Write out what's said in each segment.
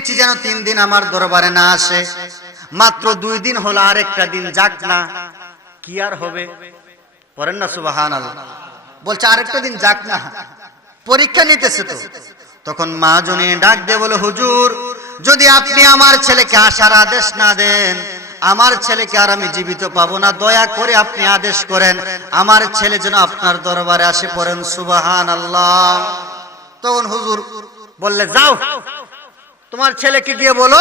চেয়েছি যেন তিন দিন আমার দরবারে না আসে। মাত্র দুই দিন হলো আরেকটা দিন যাক না, কি আর হবে? পড়েন না সুবাহান বলছে, আরেকটা দিন যাক না। পরীক্ষা নিতেছে তো। তখন মা জনে ডাক দিয়ে বলে, হুজুর, যদি আপনি আমার ছেলেকে আসার আদেশ না দেন, আমার ছেলেকে আর আমি জীবিত পাবো না, দয়া করে আপনি আদেশ করেন, আমার ছেলে যেন আপনার দরবারে আসে। পড়েন সুবাহান আল্লাহ তখন হুজুর বললে, যাও। তোমার ছেলেকে গিয়ে বলো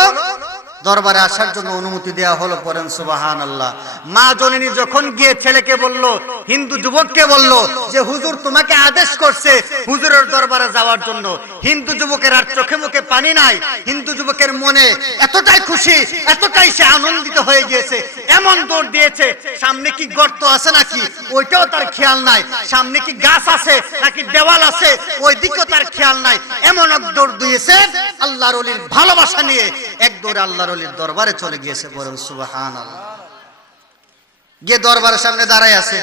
দরবারে আসার জন্য অনুমতি দেওয়া হলো পরেন সুবাহান আল্লাহ মা জননী যখন গিয়ে ছেলেকে বলল, হিন্দু যুবককে বলল যে, হুজুর, তোমাকে আদেশ করছে হুজুরের দরবারে যাওয়ার জন্য। হিন্দু যুবকের আর চোখে মুখে পানি নাই। হিন্দু যুবকের মনে এতটাই খুশি, এতটাই সে আনন্দিত হয়ে গিয়েছে। এমন দৌড় দিয়েছে, সামনে কি গর্ত আছে নাকি? ওইটাও তার খেয়াল নাই। সামনে কি গাছ আছে নাকি দেওয়াল আছে? ওই দিকেও তার খেয়াল নাই। এমন এক দৌড় দিয়েছে আল্লাহর অলির ভালোবাসা নিয়ে। এক দৌড়ে আল্লাহর অলির দরবারে চলে গিয়েছে বলেন সুবাহান গিয়ে দরবারের সামনে দাঁড়ায় আছে।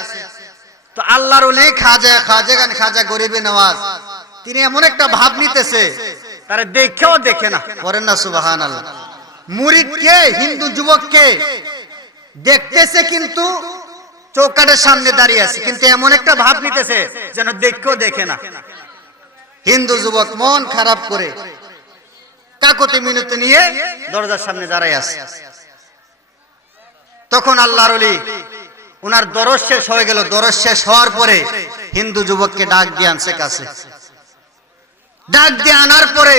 তো আল্লাহর অলি খাজা খাজা গান, খাজা গরিবে নওয়াজ। তিনি এমন একটা ভাব নিতেছে, তারা দেখেও দেখে না। করেন না সুবাহান আল্লাহ মুরিদকে হিন্দু যুবককে দেখতেছে কিন্তু চৌকাটের সামনে দাঁড়িয়ে আছে, কিন্তু এমন একটা ভাব নিতেছে যেন দেখেও দেখে না। হিন্দু যুবক মন খারাপ করে কাকতি মিনতি নিয়ে দরজার সামনে দাঁড়ায় আছে। তখন আল্লাহর অলি উনার দরজ শেষ হয়ে গেল। দরজ শেষ হওয়ার পরে হিন্দু যুবককে ডাক দিয়ে আনছে কাছে। ডাক দিয়ে আনার পরে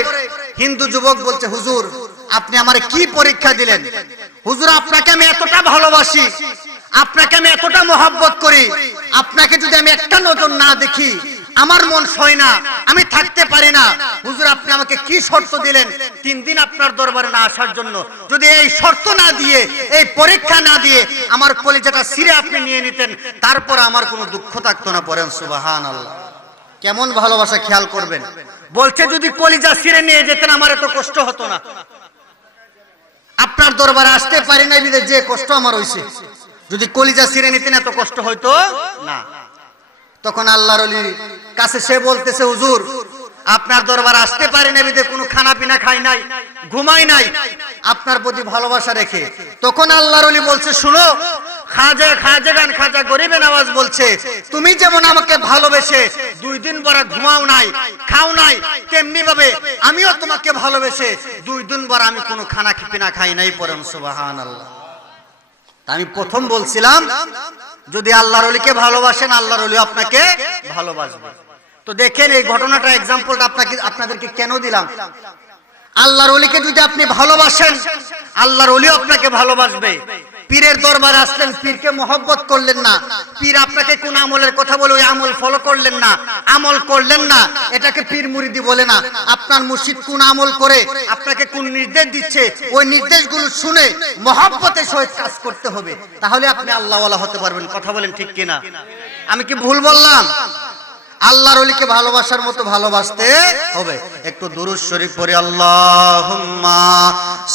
হিন্দু যুবক বলছে, হুজুর, আপনি আমারে কি পরীক্ষা দিলেন? হুজুর, আপনাকে আমি এতটা ভালোবাসি, আপনাকে আমি এতটা মহাব্বত করি। আপনাকে যদি আমি একটা নজর না দেখি আমার মন সয় না, আমি থাকতে পারি না। হুজুর, আপনি আমাকে কি শর্ত দিলেন? তিন দিন আপনার দরবারে না আসার জন্য। যদি এই শর্ত না দিয়ে, এই পরীক্ষা না দিয়ে আমার কলেজাটা সিরে আপনি নিয়ে নিতেন, তারপর আমার কোনো দুঃখ থাকতো না পড়েন সুবাহান আল্লাহ কেমন ভালোবাসা খেয়াল করবেন? বলছে, যদি কলিজা সিরে নিয়ে যেতেন, আমার এত কষ্ট হতো না। আপনার দরবারে আসতে পারি না যে কষ্ট আমার হইছে। যদি কলিজা সিরে নিতেন, এত কষ্ট হইতো না। তখন আল্লাহর অলির কাছে সে বলতেছে, হুজুর, আপনার দরবার আসতে পারি না, বিদে কোনো খানা পিনা খাই নাই, ঘুমাই নাই, আপনার প্রতি ভালোবাসা রেখে। তখন আল্লাহর অলি বলছে, শুনো, খাজা খাজা গান, খাজা গরিবে নামাজ বলছে, তুমি যেমন আমাকে ভালোবেসে দুই দিন বড় ঘুমাও নাই, খাও নাই, তেমনি ভাবে আমিও তোমাকে ভালোবেসে দুই দিন বড় আমি কোনো খানা পিনা খাই নাই পরম সুবাহান আল্লাহ তা আমি প্রথম বলছিলাম, যদি আল্লাহর অলিকে ভালোবাসেন, আল্লাহর অলি আপনাকে ভালোবাসবে। তো দেখেন এই ঘটনাটা এক্সাম্পলটা আপনাকে, আপনাদেরকে কেন দিলাম? আল্লাহর অলিকে যদি আপনি ভালোবাসেন, আল্লাহর অলিও আপনাকে ভালোবাসবে। পীরের দরবার আসলেন, পীরকে মহব্বত করলেন না। পীর আপনাকে কোন আমলের কথা বলে ওই আমল ফলো করলেন না। আমল করলেন না, এটাকে পীর মুরিদি বলে না। আপনার মুর্শিদ কোন আমল করে, আপনাকে কোন নির্দেশ দিচ্ছে, ওই নির্দেশগুলো শুনে মহব্বতের সহিত কাজ করতে হবে। তাহলে আপনি আল্লাহওয়ালা হতে পারবেন, কথা বলেন ঠিক কিনা? আমি কি ভুল বললাম? আল্লাহর অলিকে ভালোবাসার মতো ভালোবাসতে হবে। একটু দুরুজ শরীফ পড়ে, আল্লাহুম্মা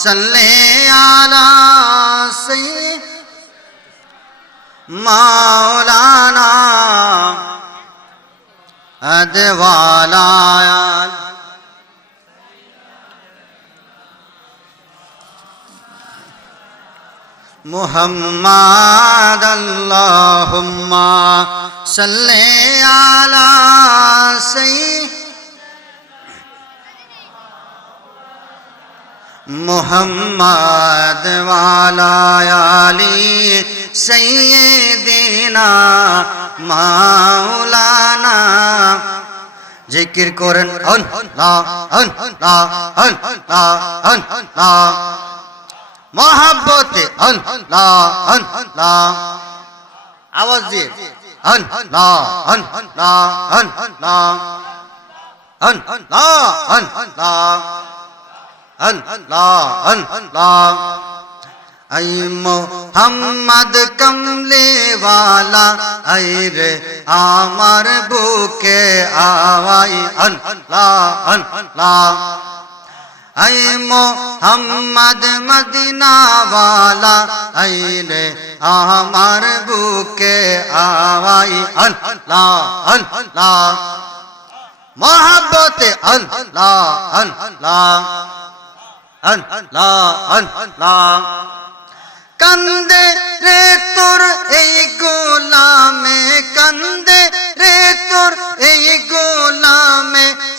সাল্লি আলা মাওলানা আদওয়ালা محمد اللهم صل على سيد محمد وعلى علی سیدنا مولانا ذکر کرن ان لا ان لا ان لا ان لا মহাব্বতে আল্লাহ আল্লাহ আওয়াজ দিয়ে আল্লাহ আল্লাহ আল্লাহ আল্লাহ আল্লাহ আল্লাহ আল্লাহ আই মোহাম্মদ কমলে ওয়ালা আই রে আমার বুকে আওয়াই। আল্লাহ আল্লাহ আই মোহাম্মদ মদিনা ওয়ালা আই রে আমার বুকে আওয়াই আল্লাহ আল্লাহ। মহাব্বতে আল্লাহ আল্লাহ। কান্দে রে তোর এই গোলামে, কান্দে রে তোর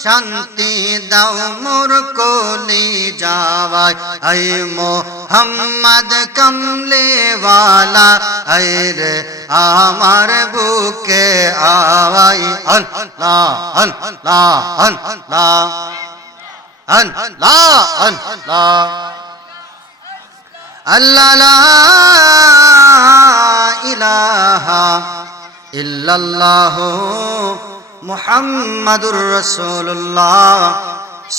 শান্তি দাও মোর কলি যাওয়ায়। আই মোহাম্মদ কমলে ওয়ালা আই রে আমার বুকে আওয়াই আল্লাহ ইলাহা ইল্লাল্লাহ। মুহাম্মাদুর রাসূলুল্লাহ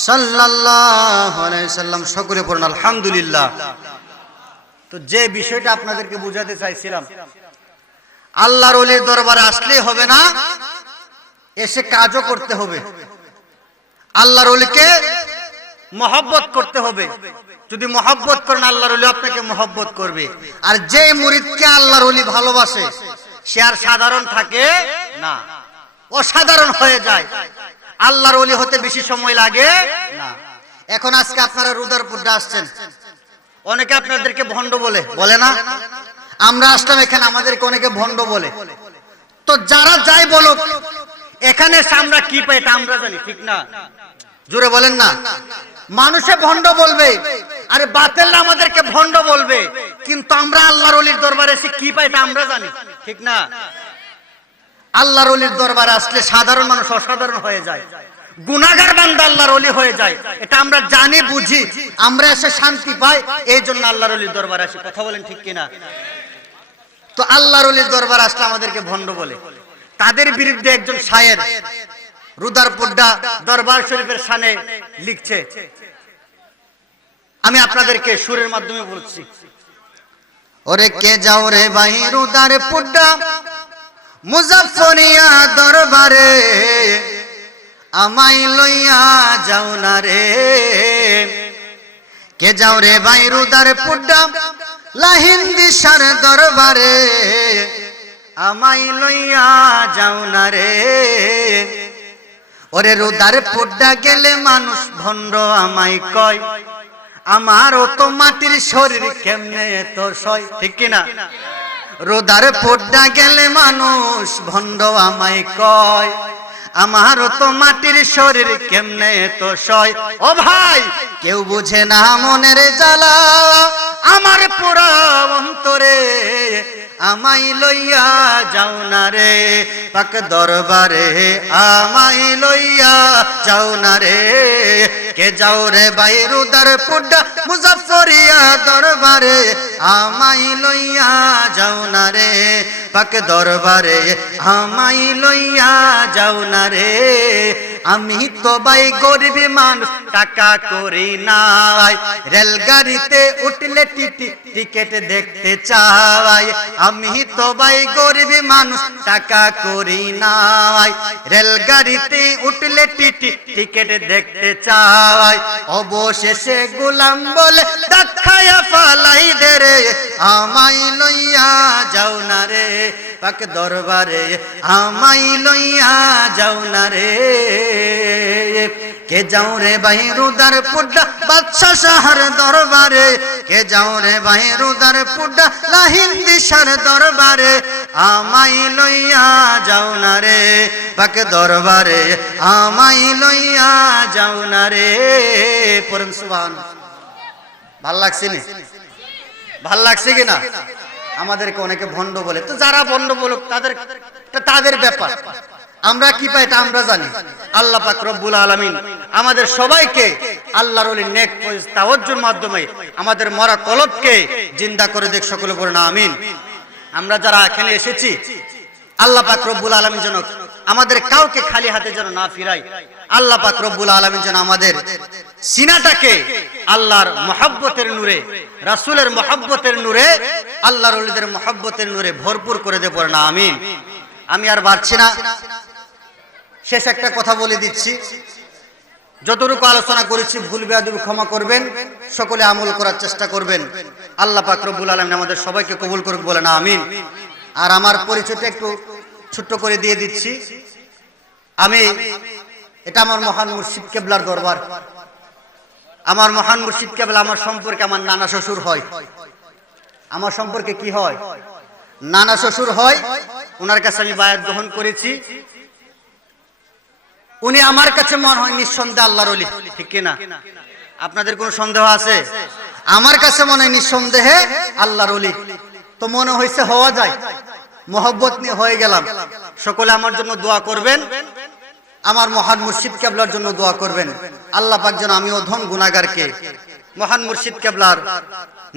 সাল্লাল্লাহু আলাইহি সাল্লাম। সকলে পড়ুন, আলহামদুলিল্লাহ। তো যে বিষয়টা আপনাদেরকে বুঝাতে চাইছিলাম, আল্লাহর ওলির দরবারে আসলেই হবে না, এসে কাজও করতে হবে। আল্লাহর ওলিকে মহব্বত করতে হবে। যদি মহব্বত করেন, আল্লাহর ওলি আপনাকে মহব্বত করবে। আর যে মুরিদকে আল্লাহর ওলি ভালোবাসে, সে আর সাধারণ থাকে না। অসাধারণ হয়ে যায়। আল্লাহর ওলি হতে বেশি সময় লাগে না। এখন আজকে আপনারা রুদারপুরটা আসছেন। অনেকে আপনাদেরকে ভণ্ড বলে বলে না? আমরা আসলাম এখানে, আমাদেরকে অনেকে ভণ্ড বলে। তো যারা যাই বলুক, এখানে আমরা কি পাই এটা আমরা জানি, ঠিক না? জোরে বলেন না। মানুষে ভণ্ড বলবে, আরে বাতেলরা আমাদেরকে ভণ্ড বলবে, কিন্তু আমরা আল্লাহর অলির দরবারে এসে কি পাই এটা আমরা জানি, ঠিক না? আল্লাহর অলির দরবারে আসলে সাধারণ মানুষ অসাধারণ হয়ে যায়। গুনাগার বান্দা আল্লাহর অলি হয়ে যায়। এটা আমরা জানি, বুঝি, আমরা এসে শান্তি পাই, এই জন্য আল্লাহর অলির দরবারে আসি। কথা বলেন ঠিক কিনা? তো আল্লাহর অলির দরবার আসলে আমাদেরকে ভণ্ড বলে। তাদের বিরুদ্ধে একজন শায়ের রুদারপুড্ডা দরবার শরীফের সানে লিখছে। আমি আপনাদেরকে সুরের মাধ্যমে বলছি। ওরে কে যাও রে ভাই রুদার পুড্ডা? মুজাফরিয়া দরবারে আমাই লইয়া যাও না রে। কে যাও রে ভাই রুদার পুড্ডা লাহিন্দি সার দরবারে আমাই লইয়া যাও না রে। ওরে রুদার পুড্ডা গেলে মানুষ ভণ্ড আমায় কয়, আমারও তো মাটির শরীর কেমনে তো সয়? ঠিক কিনা? রোদার পোড্ডা গেলে মানুষ ভণ্ড আমায় কয়, আমার তো মাটির শরীর কেমনে তো সয়? ও ভাই, কেউ বুঝে না মনের জ্বালা, আমার পুরা অন্তরে আমাই লইয়া যাও না রে, পাক দরবারে আমাই লইয়া যাও না রে। কে যাও রে বাইরুদার পুড্ডা মুজাফরিয়া দরবারে, আমাই লইয়া যাও না রে, পাক দরবারে আমাই লইয়া যাও না রে। আমি তো বাই গরিব মানুষ, টাকা করি নাই। রেলগাড়িতে উঠলে টিকেট দেখতে চাই। আমি তো বাই গরিব মানুষ, টাকা করি নাই। রেলগাড়িতে উঠলে টিকেট দেখতে চাই। অবশেষে গোলাম বলে দেখায়া ফালাই দে রে আমাই লইয়া যাও না রে। পাক দরবারে আমাই লইয়া যাও না রে। কে যাও রে বাহিরুদার পুড্ডা বাদশা শাহর দরবারে? কে যাও রে বাহিরুদার পুড্ডা লাহিন্দি সার দরবারে? আমাই লইয়া যাও না রে। পাক দরবারে আমাই লইয়া যাও না রে। পরম সুবহান ভালো লাগছে নি? ভালো লাগছে কিনা? আমাদেরকে অনেকে ভণ্ড বলে। তো যারা ভণ্ড বলুক, তাদের তাদের ব্যাপার। আমরা কি পাই এটা আমরা জানি। আল্লাহ পাক রব্বুল আলামিন আমাদের সবাইকে আল্লাহর ওলি নেক তাওয়াজ্জুর মাধ্যমে আমাদের মরা কলবকে জিন্দা করে দেখ সকলে বলেন, আমিন। আমরা যারা এখানে এসেছি, আল্লাহ পাক রব্বুল আলামিন যেন আমাদের কাউকে খালি হাতে যেন না ফিরাই আল্লাহ পাক রব্বুল আলামিন যেন আমাদের সিনাটাকে আল্লাহর মহাব্বতের নূরে, রাসূলের মহাব্বতের নূরে, আল্লাহর ওলিদের মহাব্বতের নূরে ভরপুর করে দে পড়ে না, আমিন। আমি আর বাড়ছি না। শেষ একটা কথা বলে দিচ্ছি। যতটুকু আলোচনা করেছি, ভুল বেয়াদবি ক্ষমা করবেন, সকলে আমল করার চেষ্টা করবেন। আল্লাহ পাক রব্বুল আলামিন আমাদের সবাইকে কবুল করুক বলে না আমিন। আর আমার পরিচয়টা একটু ছোট্ট করে দিয়ে দিচ্ছি। আমি, এটা আমার মহান মুর্শিদ কেবলার দরবার। আমার মহান মুর্শিদ কেবল আমার সম্পর্কে আমার নানা শ্বশুর হয়। আমার সম্পর্কে কি হয়? নানা শ্বশুর হয় ওনার কাছে আমি বায়াত গ্রহণ করেছি। উনি আমার কাছে মনে হয় নিঃসন্দেহে আল্লাহর অলি ঠিক কিনা? আপনাদের কোনো সন্দেহ আছে? আমার কাছে মনে হয় নিঃসন্দেহে আল্লাহর অলি তো মনে হয়েছে হওয়া যায়। মোহব্বত নিয়ে হয়ে গেলাম। সকলে আমার জন্য দোয়া করবেন। আমার মহান মুর্শিদ কেবলার জন্য দোয়া করবেন। আল্লাহ পাক যেন আমি অধম গুনাগারকে মহান মুর্শিদ কেবলার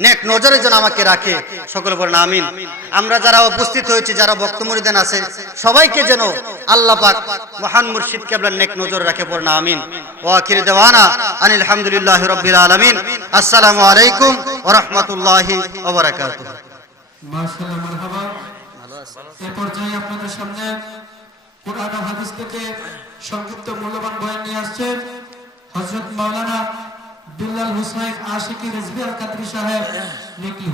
নেক নজরে যেন আমাকে রাখে। সকলে বলেন আমিন। আমরা যারা উপস্থিত হয়েছি, যারা বক্তমরিদান আছে, সবাইকে যেন আল্লাহ পাক মহান মুর্শিদ কেবলার নেক নজর রাখে পড়না আমিন। ও আখির দেওয়ানা আনিল হামদুলিল্লাহ রব্বিল আলামিন। আসসালামু আলাইকুম ওয়া রাহমাতুল্লাহি এই পর্যায়ে আপনাদের সামনে কোরআন হাদিস থেকে সংক্ষিপ্ত মূল্যবান বয়ান নিয়ে আসছেন হযরত মাওলানা বিল্লাল হুসাইন আশিকি রিজভি আল কাদরি সাহেব নিকলু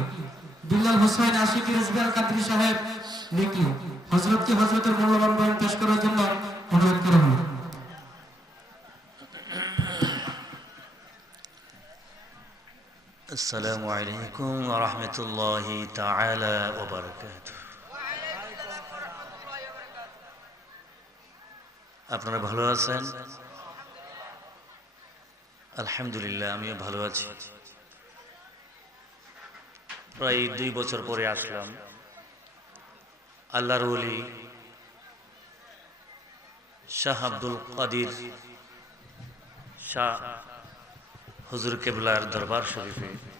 বিল্লাল হুসাইন আশিকি রিজভি আল কাদরি সাহেব নিকলু হযরতকে হযরতের মূল্যবান বয়ান পেশ করার জন্য অনুরোধ করা হলো السلام عليكم ورحمة الله تعالى وبركاته আপনারা ভালো আছেন? আলহামদুলিল্লাহ, আমিও ভালো আছি। প্রায় দুই বছর পরে আসলাম। আল্লাহর ওলি শাহ আব্দুল কাদির শাহ হজুর কেবলার দরবার শরীফে।